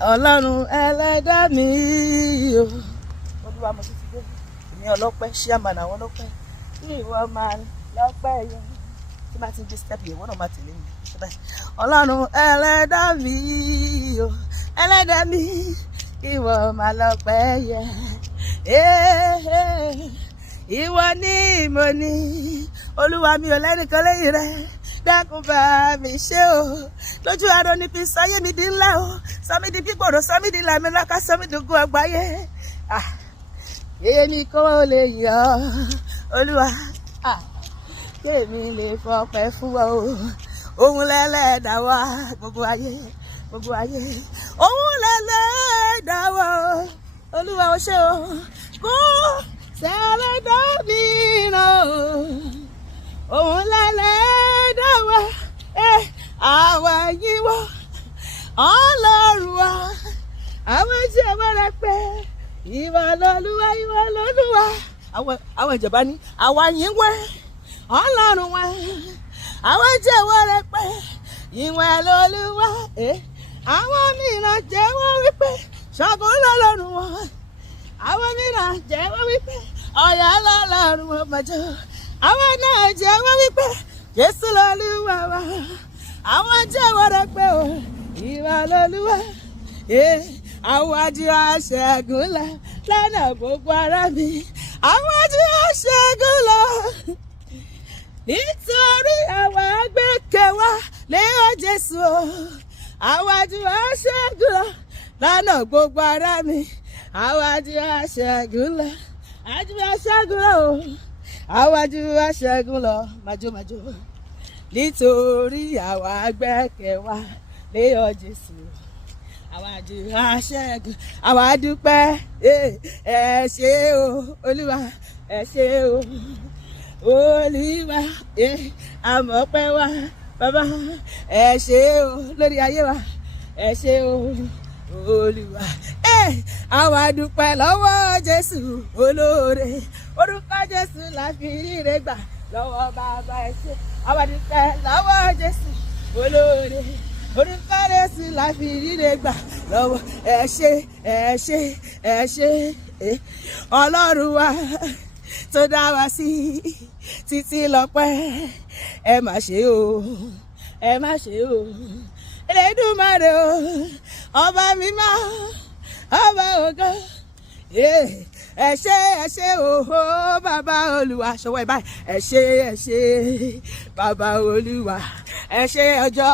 Ọlọ́run ẹlẹ́dá mi o. Olúwa mo ti dé èmi ọlọ́pẹ́ ṣíàmàn àwọn ọlọ́pẹ́ ìwọ máa lọ́pẹ́ yẹn tí máa ti gbé step yẹn wọ́n náà máa tẹ̀lé mi. Ọlọ́run ẹlẹ́dá mi o, ẹlẹ́dá mi ìwọ máa lọ́pẹ́ yẹn. Ìwọ ni mo ní, Olúwa mi ò lẹ́nìkan lẹ́yìn rẹ, dákun bá mi ṣe o. Lójú àrò ní fi sáyé mi di ńlá o, sọ mí di pípòrò, sọ mí di làmìlaka, sọ mí dogun àgbáyé. Èmi kò lè yọ Olúwa, kémi lè fọpẹ́ fún ọ o. Òun lẹ́lẹ́dàá wa gbogbo ayé, gbogbo ayé. Òun lẹ́lẹ́dàá wa o, Olúwa o ṣé o. Kó sẹ́lẹ̀dá mìíràn o, òun lẹ́lẹ́dàá wa. Àwa yìn wọ́ Ọlọ́run wa, àwọn jẹ́ wẹ́rẹ́ pé ìwọ lolúwa, ìwọ lolúwa. Àwọn ìjọba ní àwa yìn wẹ́ Ọlọ́run wa, àwọn jẹ́ wẹ́rẹ́ pé ìwọ lolúwa. Àwọn mìíràn jẹ́wọ́ wípé Ṣàngó lọ́lọ́run wọn, àwọn mìíràn jẹ́wọ́ wípé Ọya lọ́lọ́run wọn mọ̀jọ́, àwọn náà jẹ́wọ́ wípé Jésù lolúwa wa. Àwọn jẹ́wọ́ rẹ̀ pé o ìwọ lolúwa. Àwọn ajú aṣẹ́gun lọ lọ́nà gbogbo ara mi, àwọn ajú aṣẹ́gun lọ nítorí àwọn agbẹ́kẹ̀wá lé ọ Jésù o. Àwọn ajú aṣẹ́gun lọ lọ́nà gbogbo ara mi, àwọn ajú aṣẹ́gun lọ, ajú aṣẹ́gun lọ o. Àwọn ajú aṣẹ́gun lọ májò májò nítorí àwọn agbẹ́kẹ̀wá lé ọ Jésù. Àwọn ajú aṣẹ́gun, àwọn adúpẹ́ ẹ ṣé o Olúwa, ẹ ṣé o Olúwa, àmọ̀pẹ́ wa bàbá, ẹ ṣé o lórí ayé wa, ẹ ṣé o Olúwa. Àwọn adúpẹ́ lọ́wọ́ Jésù olóore, orúkọ Jésù la fi ríre gbà lọ́wọ́ bàbá, ẹ ṣé. Àwọn adúpẹ́ lọ́wọ́ Jésù olóore, orúkọ Jésù la fi ríre gbà lọ́wọ́, ẹ ṣé ẹ ṣé ẹ ṣé. Ọlọ́run wa tó dá wa sí títí lọ́pẹ́, ẹ má ṣe o, ẹ má ṣe o. Elédùmarè o, ọba mímọ́, ọba ògo, ẹ ṣé o bàbá Olúwa. Ṣọwọ́ ẹ báyìí, ẹ ṣé bàbá Olúwa, ẹ ṣé ọjọ́.